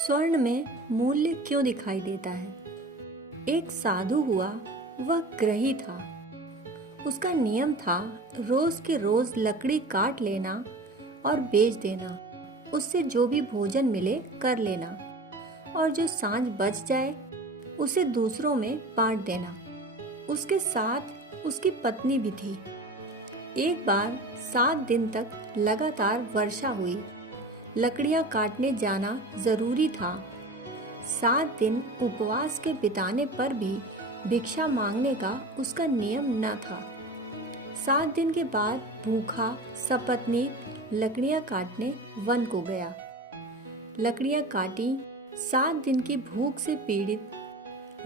स्वर्ण में मूल्य क्यों दिखाई देता है? एक साधु हुआ, वह ग्रही था। उसका नियम था रोज के रोज लकड़ी काट लेना और बेच देना, उससे जो भी भोजन मिले कर लेना और जो सांझ बच जाए उसे दूसरों में बांट देना। उसके साथ उसकी पत्नी भी थी। एक बार 7 दिन तक लगातार वर्षा हुई। लकड़ियां काटने जाना जरूरी था। 7 दिन उपवास के बिताने पर भी भिक्षा मांगने का उसका नियम न था। 7 दिन के बाद भूखा सपत्नीक लकड़ियां काटने वन को गया। लकड़ियां काटी। 7 दिन की भूख से पीड़ित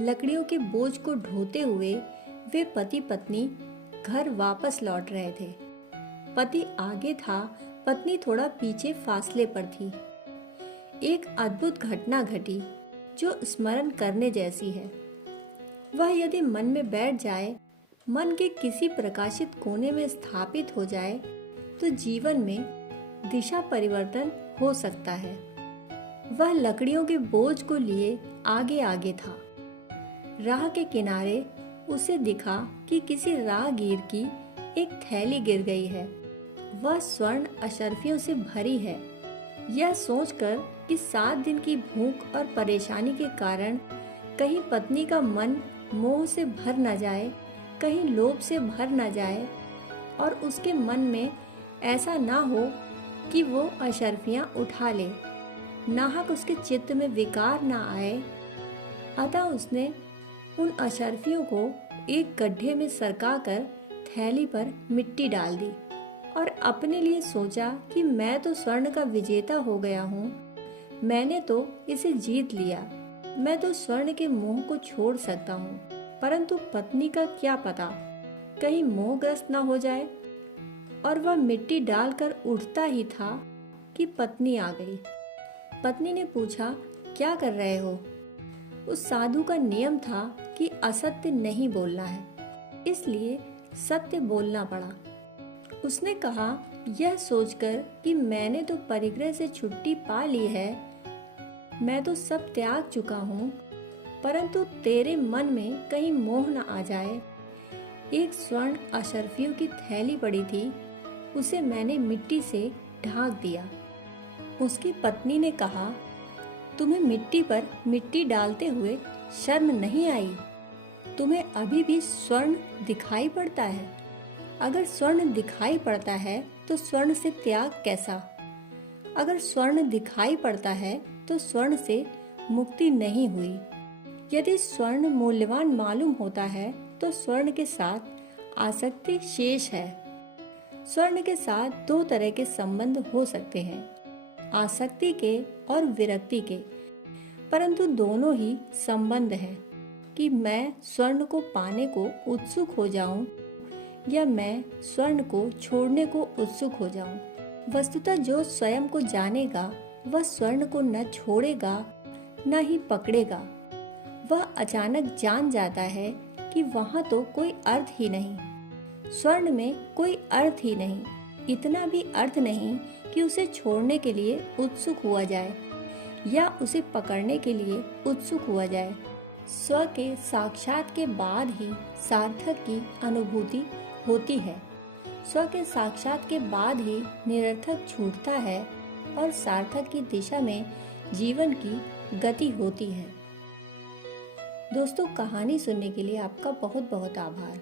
लकड़ियों के बोझ को ढोते हुए वे पति पत्नी घर वापस लौट रहे थे। पति आगे था, पत्नी थोड़ा पीछे फासले पर थी। एक अद्भुत घटना घटी जो स्मरण करने जैसी है। वह यदि मन में बैठ जाए, मन के किसी प्रकाशित कोने में स्थापित हो जाए, तो जीवन में दिशा परिवर्तन हो सकता है। वह लकड़ियों के बोझ को लिए आगे आगे था। राह के किनारे उसे दिखा कि किसी राहगीर की एक थैली गिर गई है। वह स्वर्ण अशर्फियों से भरी है। यह सोचकर कि 7 दिन की भूख और परेशानी के कारण कहीं पत्नी का मन मोह से भर न जाए, कहीं लोभ से भर न जाए और उसके मन में ऐसा ना हो कि वो अशर्फियां उठा ले, नाहक उसके चित्त में विकार ना आए। अतः उसने उन अशर्फियों को एक गड्ढे में सरकाकर थैली पर मिट्टी डाल दी और अपने लिए सोचा कि मैं तो स्वर्ण का विजेता हो गया हूँ। मैंने तो इसे जीत लिया। मैं तो स्वर्ण के मोह को छोड़ सकता हूँ। परंतु पत्नी का क्या पता, कहीं मोहग्रस्त न हो जाए। और वह मिट्टी डालकर उठता ही था कि पत्नी आ गई। पत्नी ने पूछा, क्या कर रहे हो? उस साधु का नियम था कि असत्य नहीं बोलना है, इसलिए सत्य बोलना पड़ा। उसने कहा, यह सोचकर कि मैंने तो परिग्रह से छुट्टी पा ली है, मैं तो सब त्याग चुका हूँ, परंतु तेरे मन में कहीं मोह न आ जाए। एक स्वर्ण अशर्फियों की थैली पड़ी थी, उसे मैंने मिट्टी से ढांक दिया। उसकी पत्नी ने कहा, तुम्हें मिट्टी पर मिट्टी डालते हुए शर्म नहीं आई? तुम्हें अभी भी स्वर्ण दिखाई पड़ता है? अगर स्वर्ण दिखाई पड़ता है तो स्वर्ण से त्याग कैसा? अगर स्वर्ण दिखाई पड़ता है तो स्वर्ण से मुक्ति नहीं हुई। यदि स्वर्ण मूल्यवान मालूम होता है तो स्वर्ण के साथ आसक्ति शेष है। स्वर्ण के साथ 2 तरह के संबंध हो सकते हैं, आसक्ति के और विरक्ति के, परंतु दोनों ही संबंध हैं कि मैं स्वर्ण को पाने को उत्सुक हो जाऊं या मैं स्वर्ण को छोड़ने को उत्सुक हो जाऊं। वस्तुतः जो स्वयं को जानेगा वह स्वर्ण को न छोड़ेगा न ही पकड़ेगा। वह अचानक जान जाता है कि वहां तो कोई अर्थ ही नहीं, स्वर्ण में कोई अर्थ ही नहीं, इतना भी अर्थ नहीं कि उसे छोड़ने के लिए उत्सुक हुआ जाए या उसे पकड़ने के लिए उत्सुक हुआ जाए। स्व के साक्षात के बाद ही सार्थक की अनुभूति होती है। स्व के साक्षात के बाद ही निरर्थक छूटता है और सार्थक की दिशा में जीवन की गति होती है। दोस्तों, कहानी सुनने के लिए आपका बहुत बहुत आभार।